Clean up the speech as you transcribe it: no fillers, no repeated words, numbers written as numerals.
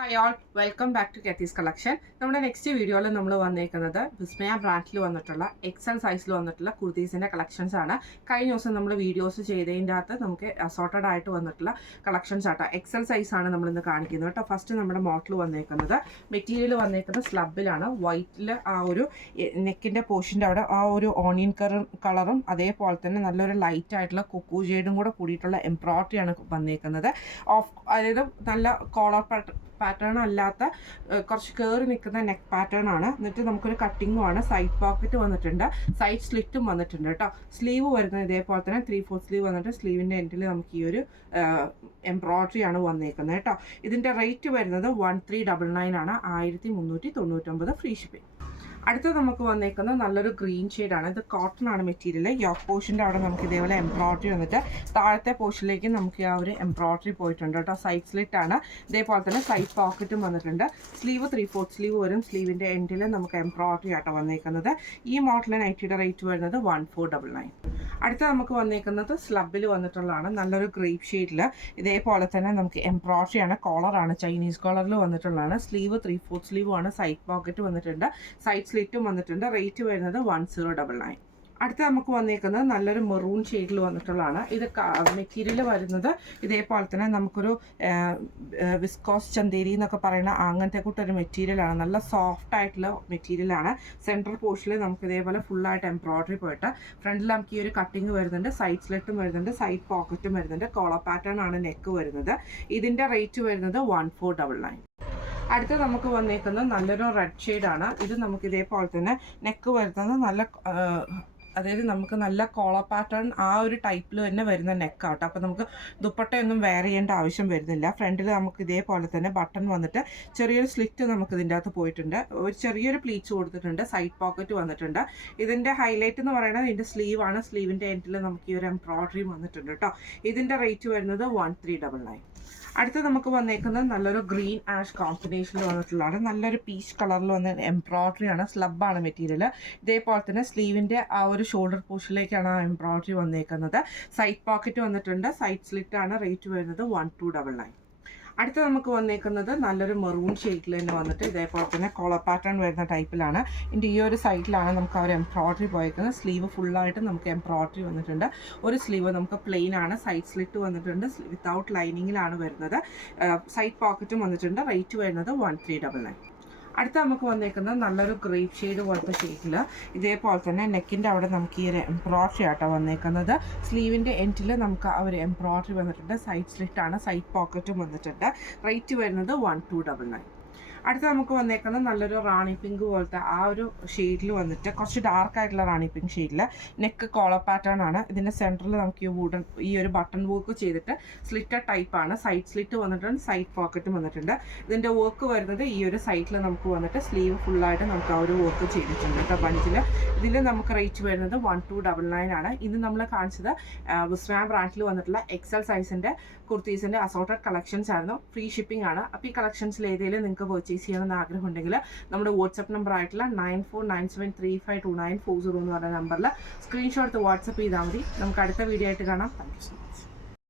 Hi all welcome back to കെത്തീസ് collection. നമ്മുടെ next വീഡിയോയിൽ നമ്മൾ വന്നേക്കുന്നത് വിസ്മയ ബ്രാൻഡിൽ വന്നിട്ടുള്ള എക്സൽ സൈസിൽ വന്നിട്ടുള്ള കുർത്തീസിൻ്റെ കളക്ഷൻസ് ആണ്. കഴിഞ്ഞ ദിവസം നമ്മൾ വീഡിയോസ് ചെയ്തതിൻ്റെ അകത്ത് നമുക്ക് അസോർട്ടഡ് ആയിട്ട് വന്നിട്ടുള്ള കളക്ഷൻസ് ആട്ടോ. എക്സൽ സൈസാണ് നമ്മളിന്ന് കാണിക്കുന്നത് കേട്ടോ. ഫസ്റ്റ് നമ്മുടെ മോഡൽ വന്നേക്കുന്നത് മെറ്റീരിയൽ വന്നേക്കുന്നത് സ്ലബിലാണ്. വൈറ്റിൽ ആ ഒരു നെക്കിൻ്റെ പോർഷൻ്റെ അവിടെ ആ ഒരു ഓണിയൻ കളറും അതേപോലെ തന്നെ നല്ലൊരു ലൈറ്റ് ആയിട്ടുള്ള കുക്കു ഷെയ്ഡും കൂടെ കൂടിയിട്ടുള്ള എംബ്രോയിഡറിയാണ് വന്നേക്കുന്നത്. അതായത് നല്ല കോളർ പാറ്റേൺ അല്ലാത്ത കുറച്ച് കയറി നിൽക്കുന്ന നെക്ക് പാറ്റേൺ ആണ്. എന്നിട്ട് നമുക്കൊരു കട്ടിങ്ങും ആണ്. സൈഡ് പോക്കറ്റ് വന്നിട്ടുണ്ട്, സൈഡ് സ്ലിറ്റും വന്നിട്ടുണ്ട് കേട്ടോ. സ്ലീവ് വരുന്നത് ഇതേപോലെ തന്നെ 3/4 സ്ലീവ് വന്നിട്ട് സ്ലീവിൻ്റെ എൻഡിൽ നമുക്ക് ഈ ഒരു എംബ്രോയിഡറി ആണ് വന്നേക്കുന്നത് കേട്ടോ. ഇതിൻ്റെ റേറ്റ് വരുന്നത് 1399 ആണ്, 1399 ഫ്രീ ഷിപ്പിംഗ്. അടുത്തത് നമുക്ക് വന്നേക്കുന്നത് നല്ലൊരു ഗ്രീൻ ഷെയ്ഡാണ്. ഇത് കോട്ടൺ ആണ് മെറ്റീരിയൽ. യോക്ക് പോർഷൻ്റെ അവിടെ നമുക്ക് ഇതേപോലെ എംബ്രോയിഡറി വന്നിട്ട് താഴത്തെ പോർഷനിലേക്ക് നമുക്ക് ആ ഒരു എംബ്രോയിഡറി പോയിട്ടുണ്ട് കേട്ടോ. സൈഡ് സ്ലിറ്റ് ആണ്. ഇതേപോലെ തന്നെ സൈഡ് പോക്കറ്റും വന്നിട്ടുണ്ട്. സ്ലീവ് 3/4 സ്ലീവ് വരും. സ്ലീവിൻ്റെ എൻഡിൽ നമുക്ക് എംബ്രോയിഡറി ആട്ടോ വന്നേക്കുന്നത്. ഈ മോഡൽ നൈറ്റിയുടെ റേറ്റ് വരുന്നത് 1499. അടുത്ത നമുക്ക് വന്നേക്കുന്നത് സ്ലബിൽ വന്നിട്ടുള്ളതാണ്. നല്ലൊരു ഗ്രേപ്പ് ഷെയ്ഡിൽ ഇതേപോലെ തന്നെ നമുക്ക് എംബ്രോയിഡറി ആണ്. കോളറാണ് ചൈനീസ് കോളറിൽ വന്നിട്ടുള്ളതാണ്. സ്ലീവ് 3/4 സ്ലീവ് ആണ്. സൈഡ് പോക്കറ്റ് വന്നിട്ടുണ്ട്, സൈഡ് സ്ലിറ്റും വന്നിട്ടുണ്ട്. റേറ്റ് വരുന്നത് 1099. അടുത്ത നമുക്ക് വന്നേക്കുന്നത് നല്ലൊരു മെറൂൺ ഷെയ്ഡിൽ വന്നിട്ടുള്ളതാണ്. ഇത് മെറ്റീരിയൽ വരുന്നത് ഇതേപോലെ തന്നെ നമുക്കൊരു വിസ്കോസ് ചന്തേരി എന്നൊക്കെ പറയുന്ന അങ്ങനത്തെ കൂട്ടൊരു മെറ്റീരിയലാണ്. നല്ല സോഫ്റ്റ് ആയിട്ടുള്ള മെറ്റീരിയലാണ്. സെൻട്രൽ പോർഷനിൽ നമുക്ക് ഇതേപോലെ ഫുള്ളായിട്ട് എംബ്രോയിഡറി പോയിട്ട് ഫ്രണ്ടിൽ നമുക്ക് ഈ ഒരു കട്ടിങ് വരുന്നുണ്ട്, സൈഡ് സ്ലിറ്റും വരുന്നുണ്ട്, സൈഡ് പോക്കറ്റും വരുന്നുണ്ട്. കോളർ പാറ്റേൺ ആണ് നെക്ക് വരുന്നത്. ഇതിൻ്റെ റേറ്റ് വരുന്നത് 1499. അടുത്ത നമുക്ക് വന്നേക്കുന്നത് നല്ലൊരു റെഡ് ഷെയ്ഡാണ്. ഇത് നമുക്ക് ഇതേപോലെ തന്നെ നെക്ക് വരുന്നത് നല്ല അതായത് നമുക്ക് നല്ല കോളർ പാറ്റേൺ ആ ഒരു ടൈപ്പിൽ തന്നെ വരുന്ന നെക്കാട്ടോ. അപ്പോൾ നമുക്ക് ദുപ്പട്ടയൊന്നും വെയർ ചെയ്യേണ്ട ആവശ്യം വരുന്നില്ല. ഫ്രണ്ടിൽ നമുക്ക് ഇതേപോലെ തന്നെ ബട്ടൺ വന്നിട്ട് ചെറിയൊരു സ്ലിറ്റ് നമുക്ക് ഇതിൻ്റെ അകത്ത് പോയിട്ടുണ്ട്. ഒരു ചെറിയൊരു പ്ലീറ്റ്സ് കൊടുത്തിട്ടുണ്ട്. സൈഡ് പോക്കറ്റ് വന്നിട്ടുണ്ട്. ഇതിൻ്റെ ഹൈലൈറ്റ് എന്ന് പറയുന്നത് ഇതിൻ്റെ സ്ലീവാണ്. സ്ലീവിൻ്റെ എൻഡിൽ നമുക്ക് ഈ ഒരു എംബ്രോയിഡറി വന്നിട്ടുണ്ട് കേട്ടോ. ഇതിൻ്റെ റേറ്റ് വരുന്നത് 1399. അടുത്ത നമുക്ക് വന്നേക്കുന്നത് നല്ലൊരു ഗ്രീൻ ആഷ് കോമ്പിനേഷനിൽ വന്നിട്ടുള്ളതാണ്. നല്ലൊരു പീച്ച് കളറിൽ വന്ന എംബ്രോയിഡറി ആണ്. സ്ലബാണ് മെറ്റീരിയൽ. ഇതേപോലെ തന്നെ സ്ലീവിൻ്റെ ആ ഒരു ഷോൾഡർ പോർഷനിലേക്കാണ് ആ എംബ്രോയിഡറി വന്നേക്കുന്നത്. സൈഡ് പോക്കറ്റ് വന്നിട്ടുണ്ട്, സൈഡ് സ്ലിറ്റ് ആണ്. റേറ്റ് വരുന്നത് 1299. അടുത്ത നമുക്ക് വന്നേക്കുന്നത് നല്ലൊരു മെറൂൺ ഷെയ്ഡിൽ തന്നെ വന്നിട്ട് ഇതേപോലെ തന്നെ കോളർ പാറ്റേൺ വരുന്ന ടൈപ്പിലാണ്. ഇതിൻ്റെ ഈ ഒരു സൈഡിലാണ് നമുക്ക് ആ ഒരു എംബ്രോയിഡറി പോയേക്കുന്നത്. സ്ലീവ് ഫുള്ളായിട്ട് നമുക്ക് എംബ്രോയിഡറി വന്നിട്ടുണ്ട്. ഒരു സ്ലീവ് നമുക്ക് പ്ലെയിൻ ആണ്. സൈഡ് സ്ലിറ്റ് വന്നിട്ടുണ്ട്. വിത്തൗട്ട് ലൈനിങ്ങിലാണ് വരുന്നത്. സൈഡ് പോക്കറ്റും വന്നിട്ടുണ്ട്. റേറ്റ് വരുന്നത് 1399. അടുത്ത നമുക്ക് വന്നേക്കുന്നത് നല്ലൊരു ഗ്രേപ്പ് ഷെയ്ഡ് പോലത്തെ ഷെയ്ഡിൽ ഇതേപോലെ തന്നെ നെക്കിൻ്റെ അവിടെ നമുക്ക് ഈ ഒരു എംബ്രോയിഡറി ആട്ടോ വന്നേക്കുന്നത്. സ്ലീവിൻ്റെ എൻഡിൽ നമുക്ക് ആ ഒരു എംബ്രോയിഡറി വന്നിട്ടുണ്ട്. സൈഡ് സ്ലിറ്റാണ്, സൈഡ് പോക്കറ്റും വന്നിട്ടുണ്ട്. റേറ്റ് വരുന്നത് 1299. അടുത്ത നമുക്ക് വന്നേക്കുന്നത് നല്ലൊരു റാണി പിങ്ക് പോലത്തെ ആ ഒരു ഷെയ്ഡിൽ വന്നിട്ട് കുറച്ച് ഡാർക്ക് ആയിട്ടുള്ള റാണി പിങ്ക് ഷെയ്ഡിൽ നെക്ക് കോളർ പാറ്റേൺ ആണ്. ഇതിൻ്റെ സെൻറ്ററിൽ നമുക്ക് ഈ ഒരു ബട്ടൺ വർക്ക് ചെയ്തിട്ട് സ്ലിറ്റഡ് ടൈപ്പാണ്. സൈഡ് സ്ലിറ്റ് വന്നിട്ടുണ്ട്, സൈഡ് പോക്കറ്റും വന്നിട്ടുണ്ട്. ഇതിൻ്റെ വർക്ക് വരുന്നത് ഈ ഒരു സൈഡിൽ നമുക്ക് വന്നിട്ട് സ്ലീവ് ഫുള്ളായിട്ട് നമുക്ക് ആ ഒരു വർക്ക് ചെയ്തിട്ടുണ്ട് കേട്ടോ ബഞ്ചിൽ. ഇതിൽ നമുക്ക് റേറ്റ് വരുന്നത് 1299 ആണ്. ഇന്ന് നമ്മൾ കാണിച്ചത് വിസ്മയ ബ്രാൻഡിൽ വന്നിട്ടുള്ള എക്സൽ സൈസിൻ്റെ കുർത്തീസിൻ്റെ അസോർട്ടഡ് കളക്ഷൻസ് ആയിരുന്നു. ഫ്രീ ഷിപ്പിംഗ് ആണ്. അപ്പോൾ ഈ കളക്ഷൻസിൽ ഏതെങ്കിലും നിങ്ങൾക്ക് പർച്ചേസ് ചെയ്യണമെന്ന് ആഗ്രഹമുണ്ടെങ്കിൽ നമ്മുടെ വാട്സപ്പ് നമ്പർ ആയിട്ടുള്ള 9497352940 എന്ന് പറഞ്ഞ നമ്പറിൽ സ്ക്രീൻഷോട്ട് എടുത്ത് വാട്സപ്പ് ചെയ്താൽ മതി. നമുക്ക് അടുത്ത വീഡിയോ ആയിട്ട് കാണാം. Thank you so much.